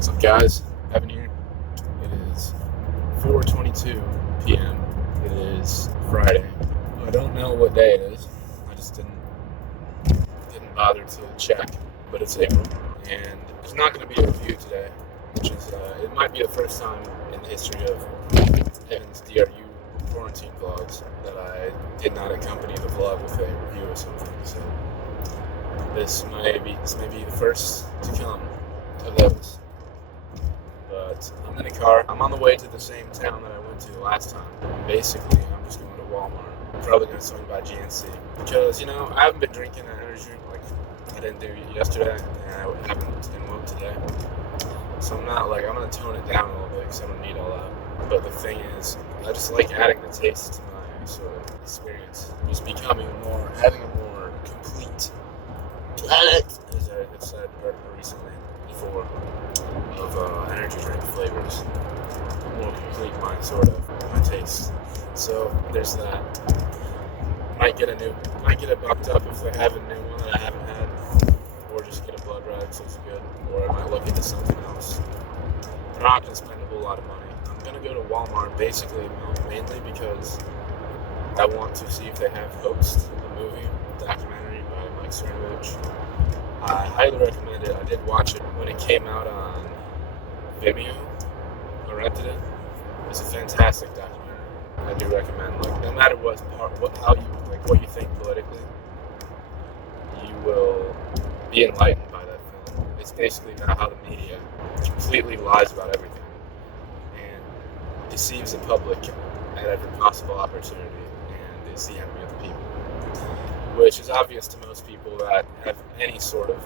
What's up, guys? Evan here. It is 4:22 p.m. It is Friday. I don't know what day it is. I just didn't bother to check, but it's April, and there's not going to be a review today, which is it might be the first time in the history of Evan's DRU quarantine vlogs that I did not accompany the vlog with a review or something. So this may be the first to come of those. But I'm in a car. I'm on the way to the same town that I went to last time. Basically, I'm just going to Walmart. I'm probably going to swing by GNC. Because, I haven't been drinking an energy drink like I didn't do yesterday, and I haven't in work today. So I'm going to tone it down a little bit because I don't need all that. But the thing is, I just like adding the taste to my sort of experience. Just having a more complete palate, as I have said recently before, of energy drink flavors. More complete my taste. So there's that. Might get it bucked up if they have a new one that I haven't had, or just get a blood red because it's good, or I might look into something else. I'm not going to spend a whole lot of money. I'm going to go to Walmart basically mainly because I want to see if they have Host, a movie, documentary by Mike Cernovich. I highly recommend it. I did watch it when it came out on Vimeo. I rented it. It's a fantastic documentary. I do recommend, no matter what you think politically, you will be enlightened by that film. It's basically about how the media completely lies about everything and deceives the public at every possible opportunity and is the enemy of the people. Which is obvious to most people that have any sort of,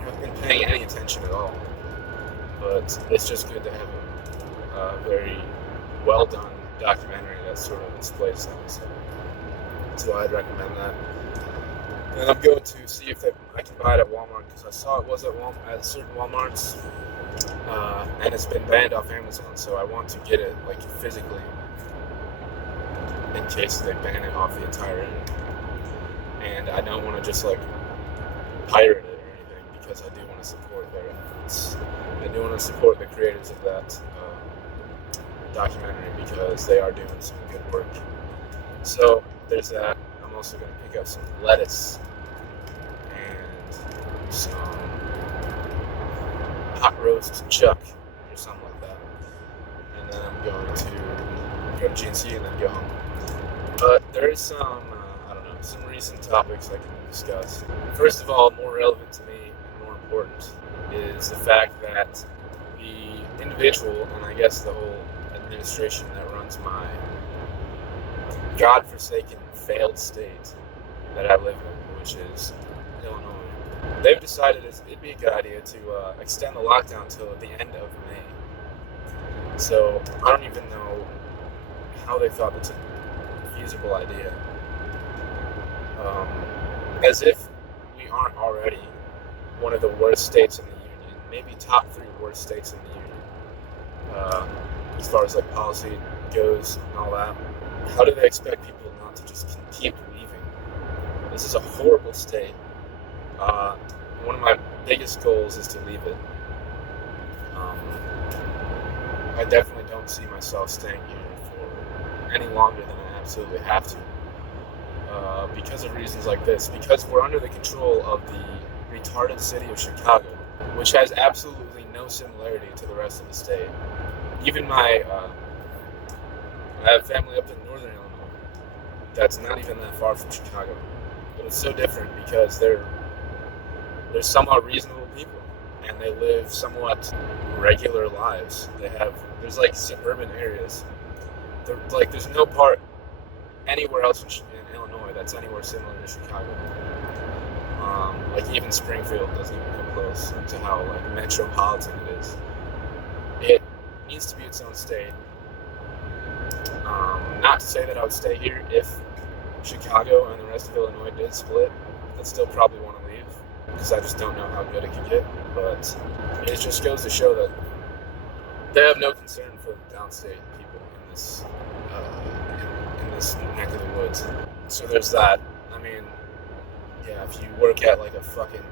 have been paying any attention at all. But it's just good to have a very well done documentary that sort of displays things. So I'd recommend that. And I'm going to see if I can buy it at Walmart because I saw it was at certain Walmarts, and it's been banned off Amazon. So I want to get it physically, in case they ban it off the entire internet. And I don't want to just pirate it or anything because I do want to support their efforts. I do want to support the creators of that documentary because they are doing some good work. So there's that. I'm also going to pick up some lettuce and some hot roast chuck or something like that. And then I'm going to go to GNC and then go home. But there is some recent topics I can discuss. First of all, more relevant to me and more important is the fact that the individual, and I guess the whole administration that runs my godforsaken failed state that I live in, which is Illinois, they've decided it'd be a good idea to extend the lockdown till the end of May. So I don't even know how they thought that's a feasible idea. As if we aren't already one of the worst states in the union, maybe top 3 worst states in the union, as far as policy goes and all that. How do they expect people not to just keep leaving? This is a horrible state. One of my biggest goals is to leave it. I definitely don't see myself staying here for any longer than I absolutely have to. Because of reasons like this, because we're under the control of the retarded city of Chicago, which has absolutely no similarity to the rest of the state. Even I have family up in northern Illinois that's not even that far from Chicago, but it's so different because they're somewhat reasonable people and they live somewhat regular lives. There's suburban areas. There's no part anywhere else in Illinois that's anywhere similar to Chicago. Even Springfield doesn't even come close to how metropolitan it is. It needs to be its own state. Not to say that I would stay here if Chicago and the rest of Illinois did split. I'd still probably want to leave because I just don't know how good it could get. But it just goes to show that they have no concern for the downstate people in this neck of the woods. So there's that. If you work at a fucking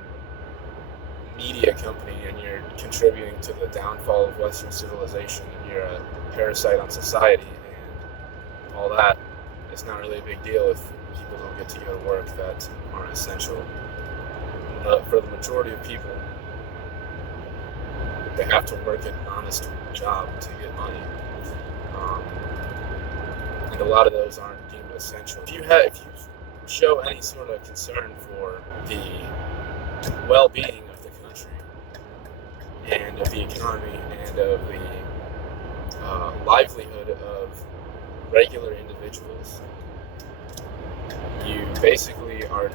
media company and you're contributing to the downfall of Western civilization and you're a parasite on society and all that, it's not really a big deal if people don't get to go to work that aren't essential. For the majority of people, they have to work an honest job to get money. And a lot of those aren't deemed essential. If you show any sort of concern for the well-being of the country and of the economy and of the livelihood of regular individuals, you basically are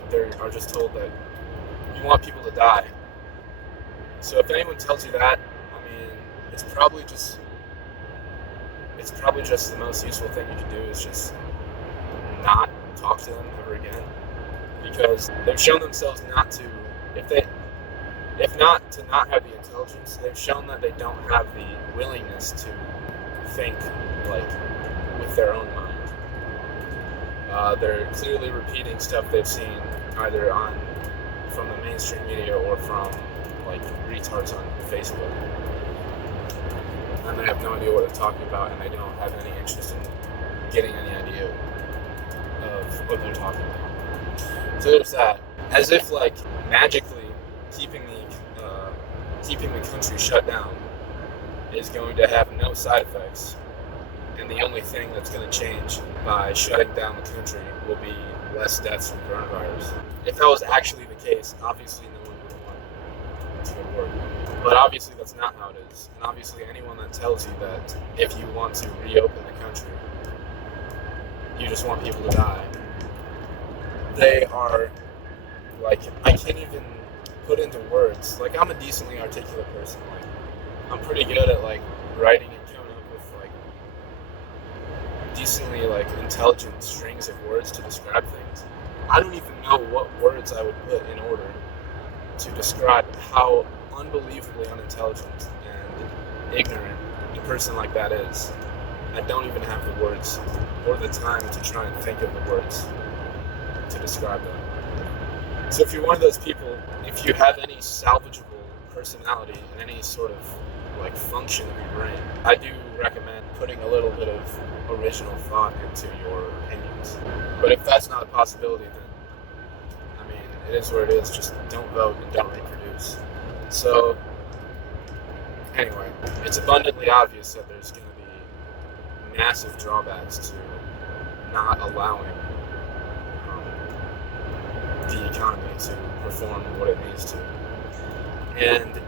just told that you want people to die. So if anyone tells you that, I mean, it's probably just the most useful thing you can do is just not talk to them ever again, because they've shown themselves not to, if not to not have the intelligence, they've shown that they don't have the willingness to think like with their own mind. They're clearly repeating stuff they've seen either from the mainstream media or from like retards on Facebook. And they have no idea what they're talking about, and they don't have any interest in getting any idea of what they're talking about. So there's that. As if like magically keeping the country shut down is going to have no side effects, and the only thing that's going to change by shutting down the country will be less deaths from coronavirus. If that was actually the case, obviously no one would want to go to work. But obviously that's not how it is. And obviously anyone that tells you that if you want to reopen the country, you just want people to die, they are, like, I can't even put into words. Like, I'm a decently articulate person. Like, I'm pretty good at, like, writing and coming up with, like, decently, like, intelligent strings of words to describe things. I don't even know what words I would put in order to describe how unbelievably unintelligent and ignorant a person like that is. I don't even have the words or the time to try and think of the words to describe them. So if you're one of those people, if you have any salvageable personality and any sort of like function of your brain, I do recommend putting a little bit of original thought into your opinions. But if that's not a possibility, then I mean, it is where it is. Just don't vote and don't reproduce. So anyway, it's abundantly obvious that there's going to be massive drawbacks to not allowing the economy to perform what it needs to. And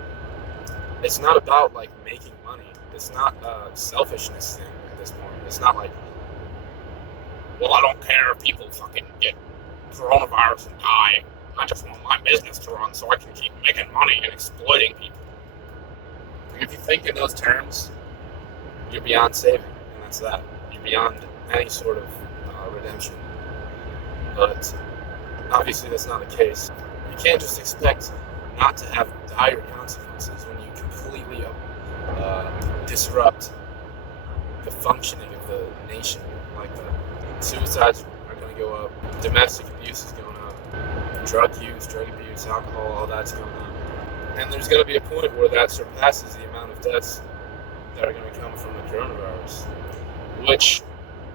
it's not about like making money. It's not a selfishness thing at this point. It's not like, well, I don't care if people fucking get coronavirus and die. I just want my business to run so I can keep making money and exploiting people. If you think in those terms, you're beyond saving, and that's that. You're beyond any sort of redemption. But obviously that's not the case. You can't just expect not to have dire consequences when you completely disrupt the functioning of the nation like that. Suicides are going to go up. Domestic abuse is going up. Drug abuse, alcohol, all that's going up. And there's going to be a point where that surpasses the amount of deaths that are going to come from the coronavirus, which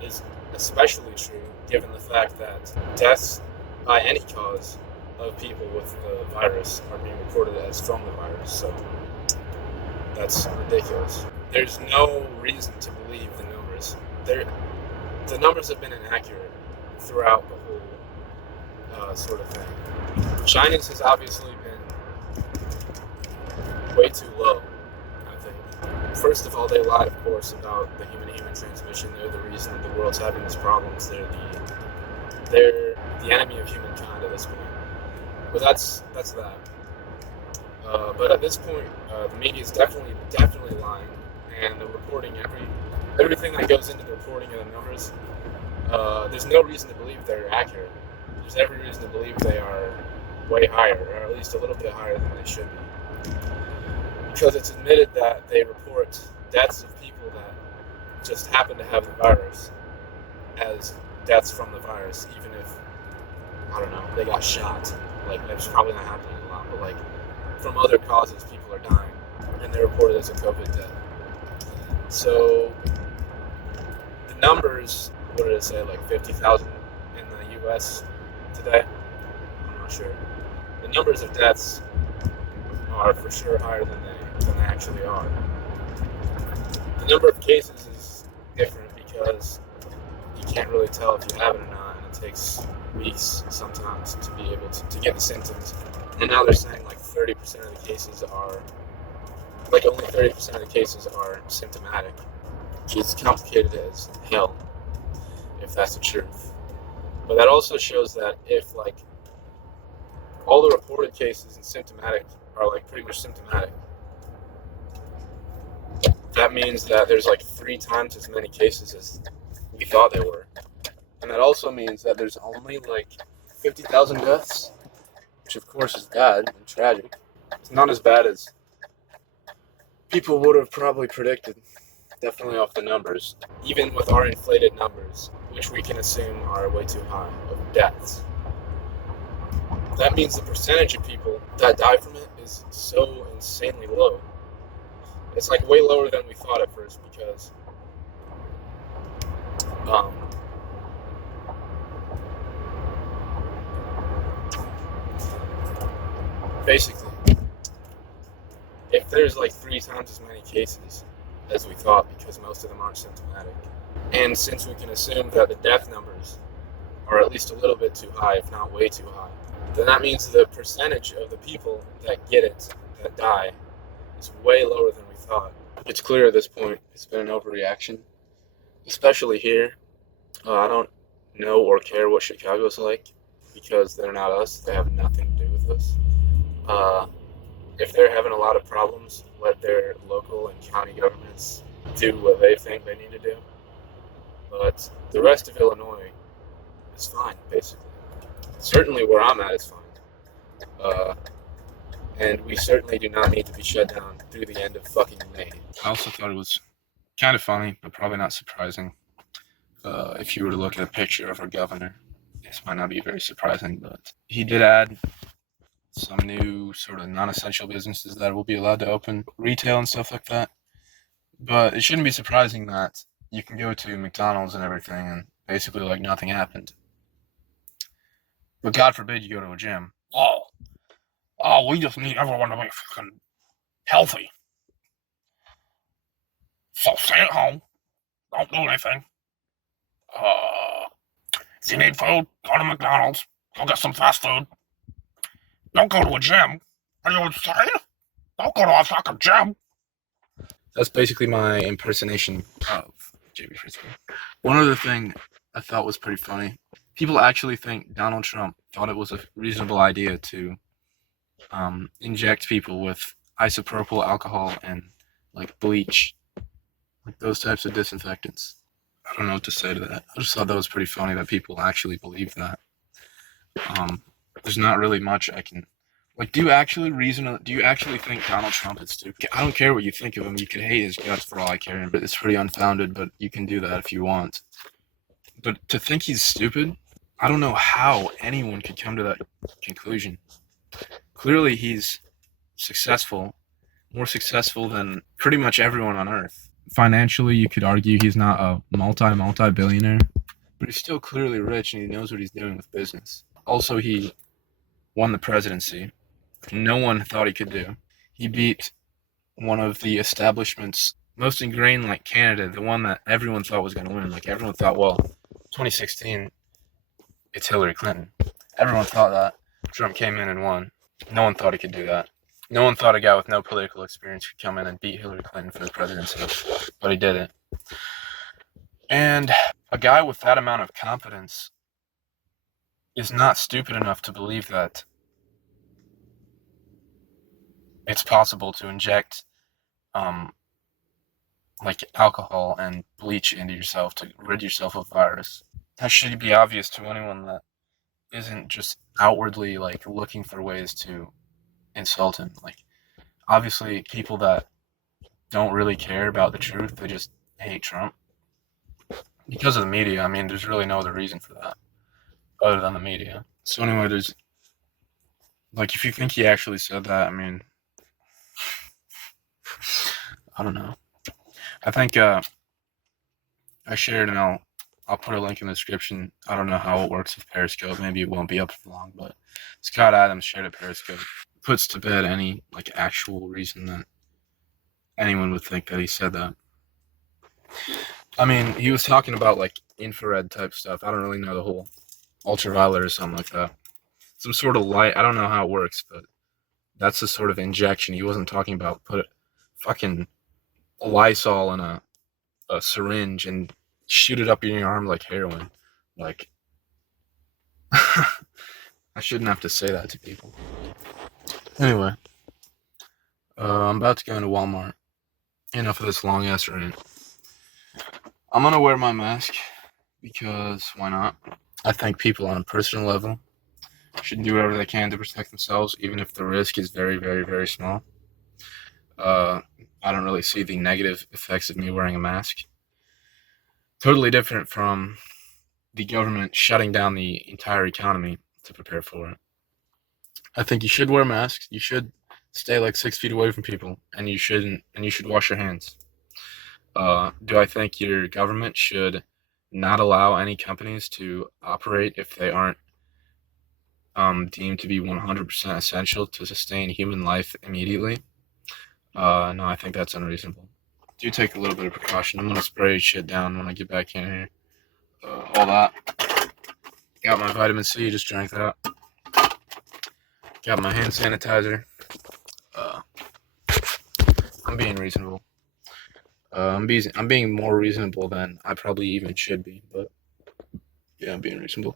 is especially true given the fact that deaths by any cause of people with the virus are being reported as from the virus. So that's ridiculous. There's no reason to believe the numbers. The numbers have been inaccurate throughout the whole sort of thing. China's has obviously been way too low, I think. First of all, they lied, of course, about the human-to-human transmission. They're the reason that the world's having these problems. They're the enemy of humankind at this point. But that's that. But at this point, the media is definitely lying, and they're reporting everything that goes into the reporting of the numbers. There's no reason to believe they're accurate. There's every reason to believe they are way higher, or at least a little bit higher than they should be. Because it's admitted that they report deaths of people that just happen to have the virus as deaths from the virus, even if, I don't know, they got shot. Like, that's probably not happening a lot, but like, from other causes people are dying, and they're reported as a COVID death. So the numbers, what did it say, like 50,000 in the U.S. today? I'm not sure. The numbers of deaths are for sure higher than they actually are. The number of cases is different because you can't really tell if you have it or not, and it takes weeks sometimes to be able to get the symptoms. And now they're saying like 30% of the cases are, like only 30% of the cases are symptomatic, which is complicated as hell, if that's the truth. But that also shows that if like all the reported cases and symptomatic are like pretty much symptomatic, that means that there's like 3 times as many cases as we thought there were. And that also means that there's only like 50,000 deaths, which of course is bad and tragic. It's not as bad as people would have probably predicted, definitely off the numbers. Even with our inflated numbers, which we can assume are way too high, of deaths. That means the percentage of people that die from it is so insanely low. It's like way lower than we thought at first because basically, if there's like 3 times as many cases as we thought because most of them aren't symptomatic, and since we can assume that the death numbers are at least a little bit too high, if not way too high, then that means the percentage of the people that get it, that die, is way lower than we thought. It's clear at this point it's been an overreaction, especially here. I don't know or care what Chicago's like because they're not us. They have nothing to do with us. If they're having a lot of problems, let their local and county governments do what they think they need to do. But the rest of Illinois is fine, basically. Certainly where I'm at is fine. And we certainly do not need to be shut down through the end of fucking May. I also thought it was kind of funny, but probably not surprising. If you were to look at a picture of our governor, this might not be very surprising, but he did add some new sort of non-essential businesses that will be allowed to open, retail and stuff like that. But it shouldn't be surprising that you can go to McDonald's and everything and basically like nothing happened. But God forbid you go to a gym. Oh, we just need everyone to be fucking healthy. So stay at home. Don't do anything. If you need food, go to McDonald's. Go get some fast food. Don't go to a gym. Are you insane? Don't go to a fucking gym. That's basically my impersonation of J.B. Frisbee. One other thing I thought was pretty funny. People actually think Donald Trump thought it was a reasonable idea to inject people with isopropyl alcohol and like bleach, like those types of disinfectants. I don't know what to say to that. I just thought that was pretty funny that people actually believe that. There's not really much I can like. Do you actually think Donald Trump is stupid? I don't care what you think of him. You can hate his guts for all I care, but it's pretty unfounded. But you can do that if you want. But to think he's stupid, I don't know how anyone could come to that conclusion. Clearly, he's successful, more successful than pretty much everyone on Earth. Financially, you could argue he's not a multi-billionaire, but he's still clearly rich and he knows what he's doing with business. Also, he won the presidency. No one thought he could do. He beat one of the establishment's most ingrained like candidate, the one that everyone thought was going to win. Like everyone thought, well, 2016, it's Hillary Clinton. Everyone thought that. Trump came in and won. No one thought he could do that. No one thought a guy with no political experience could come in and beat Hillary Clinton for the presidency, but he did it. And a guy with that amount of confidence is not stupid enough to believe that it's possible to inject like alcohol and bleach into yourself to rid yourself of virus. That should be obvious to anyone that isn't just outwardly like looking for ways to insult him. Like obviously people that don't really care about the truth, they just hate Trump because of the media. I mean, there's really no other reason for that other than the media. So anyway, there's like, if you think he actually said that, I mean, I don't know. I think I shared, and I'll put a link in the description. I don't know how it works with Periscope. Maybe it won't be up for long, but Scott Adams shared a Periscope. Puts to bed any actual reason that anyone would think that he said that. I mean, he was talking about infrared type stuff. I don't really know the whole ultraviolet or something like that. Some sort of light. I don't know how it works, but that's the sort of injection. He wasn't talking about put fucking Lysol in a syringe and shoot it up in your arm like heroin. Like, I shouldn't have to say that to people. Anyway, I'm about to go into Walmart. Enough of this long ass rant. I'm gonna wear my mask because why not? I think people on a personal level should do whatever they can to protect themselves, even if the risk is very, very, very small. I don't really see the negative effects of me wearing a mask. Totally different from the government shutting down the entire economy to prepare for it. I think you should wear masks. You should stay 6 feet away from people, and you should wash your hands. Do I think your government should not allow any companies to operate if they aren't deemed to be 100% essential to sustain human life immediately? No, I think that's unreasonable. Do take a little bit of precaution. I'm gonna spray shit down when I get back in here. All that. Got my vitamin C, just drank that. Got my hand sanitizer. I'm being reasonable. I'm being more reasonable than I probably even should be, but yeah, I'm being reasonable.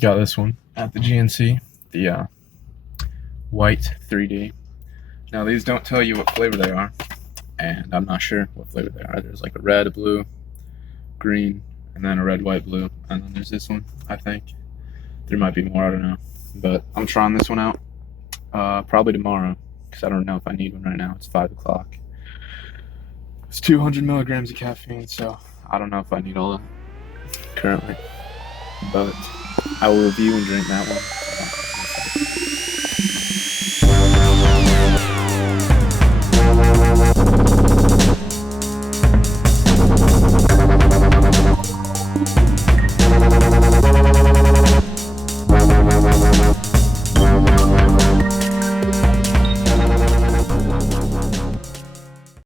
Got this one at the GNC, the white 3D. Now these don't tell you what flavor they are, and I'm not sure what flavor they are. There's a red, a blue, green, and then a red, white, blue, and then there's this one. I think there might be more. I don't know, but I'm trying this one out probably tomorrow because I don't know if I need one right now. It's 5 o'clock. It's 200 milligrams of caffeine, so I don't know if I need all that currently, but I will review and drink that one